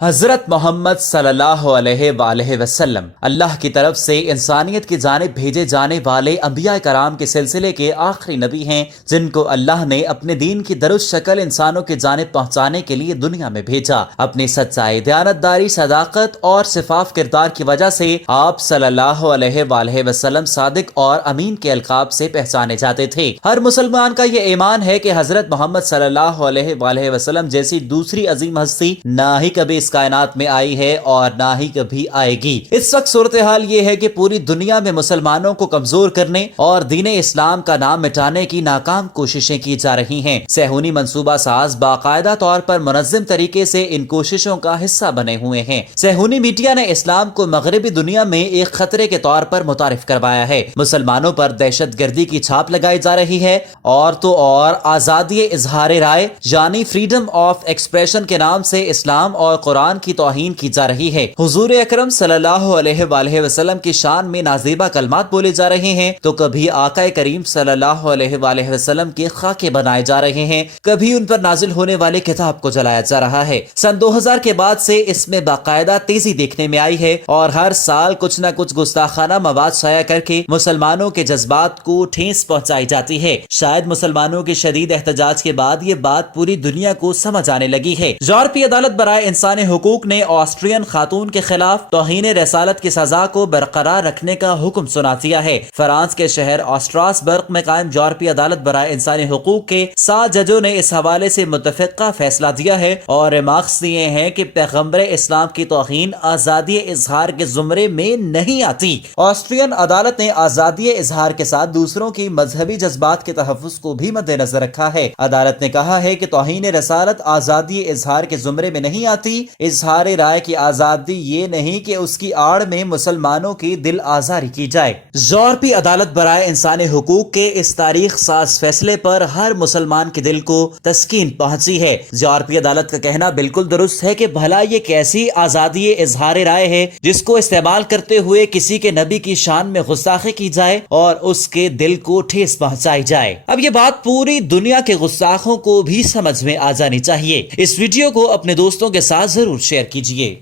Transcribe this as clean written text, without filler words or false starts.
حضرت محمد صلی اللہ علیہ وآلہ وسلم اللہ کی طرف سے انسانیت کی جانب بھیجے جانے والے انبیاء کرام کے سلسلے کے آخری نبی ہیں، جن کو اللہ نے اپنے دین کی درست شکل انسانوں کی جانب پہنچانے کے لیے دنیا میں بھیجا۔ اپنی سچائی، دیانتداری، صداقت اور شفاف کردار کی وجہ سے آپ صلی اللہ علیہ وآلہ وسلم صادق اور امین کے القاب سے پہچانے جاتے تھے۔ ہر مسلمان کا یہ ایمان ہے کہ حضرت محمد صلی اللہ علیہ وآلہ وسلم جیسی دوسری عظیم ہستی نہ ہی کبھی اس کائنات میں آئی ہے اور نہ ہی کبھی آئے گی۔ اس وقت صورتحال یہ ہے کہ پوری دنیا میں مسلمانوں کو کمزور کرنے اور دین اسلام کا نام مٹانے کی ناکام کوششیں کی جا رہی ہیں۔ صہیونی منصوبہ ساز باقاعدہ طور پر منظم طریقے سے ان کوششوں کا حصہ بنے ہوئے ہیں۔ صہیونی میڈیا نے اسلام کو مغربی دنیا میں ایک خطرے کے طور پر متعارف کروایا ہے۔ مسلمانوں پر دہشت گردی کی چھاپ لگائی جا رہی ہے اور تو اور آزادی اظہار رائے یعنی فریڈم آف ایکسپریشن کے نام سے اسلام اور قرآن کی توہین کی جا رہی ہے۔ حضور اکرم صلی اللہ علیہ وآلہ وسلم کی شان میں نازیبہ کلمات بولے جا رہے ہیں تو کبھی آقا کریم صلی اللہ علیہ وآلہ وسلم کے خاکے بنائے جا رہے ہیں، کبھی ان پر نازل ہونے والے کتاب کو جلایا جا رہا ہے۔ سن 2000 کے بعد سے اس میں باقاعدہ تیزی دیکھنے میں آئی ہے اور ہر سال کچھ نہ کچھ گستاخانہ مواد شائع کر کے مسلمانوں کے جذبات کو ٹھیس پہنچائی جاتی ہے۔ شاید مسلمانوں کے شدید احتجاج کے بعد یہ بات پوری دنیا کو سمجھ آنے لگی ہے۔ یورپی عدالت برائے انسانی حقوق نے آسٹرین خاتون کے خلاف توہین رسالت کی سزا کو برقرار رکھنے کا حکم سنا دیا ہے۔ فرانس کے شہر اسٹراسبرگ میں قائم یورپی عدالت برائے انسانی حقوق کے 7 ججوں نے اس حوالے سے متفقہ فیصلہ دیا ہے اور ریمارکس دیے ہیں کہ پیغمبر اسلام کی توہین آزادی اظہار کے زمرے میں نہیں آتی۔ آسٹرین عدالت نے آزادی اظہار کے ساتھ دوسروں کی مذہبی جذبات کے تحفظ کو بھی مد نظر رکھا ہے۔ عدالت نے کہا ہے کہ توہین رسالت آزادی اظہار کے زمرے میں نہیں آتی۔ اظہار رائے کی آزادی یہ نہیں کہ اس کی آڑ میں مسلمانوں کی دل آزاری کی جائے۔ یورپی عدالت برائے انسانی حقوق کے اس تاریخ ساز فیصلے پر ہر مسلمان کے دل کو تسکین پہنچی ہے۔ یورپی عدالت کا کہنا بالکل درست ہے کہ بھلا یہ کیسی آزادی اظہار رائے ہے جس کو استعمال کرتے ہوئے کسی کے نبی کی شان میں گستاخی کی جائے اور اس کے دل کو ٹھیس پہنچائی جائے۔ اب یہ بات پوری دنیا کے گستاخوں کو بھی سمجھ میں آ جانی چاہیے۔ اس ویڈیو کو اپنے دوستوں کے ساتھ ضرور شیئر کیجیے۔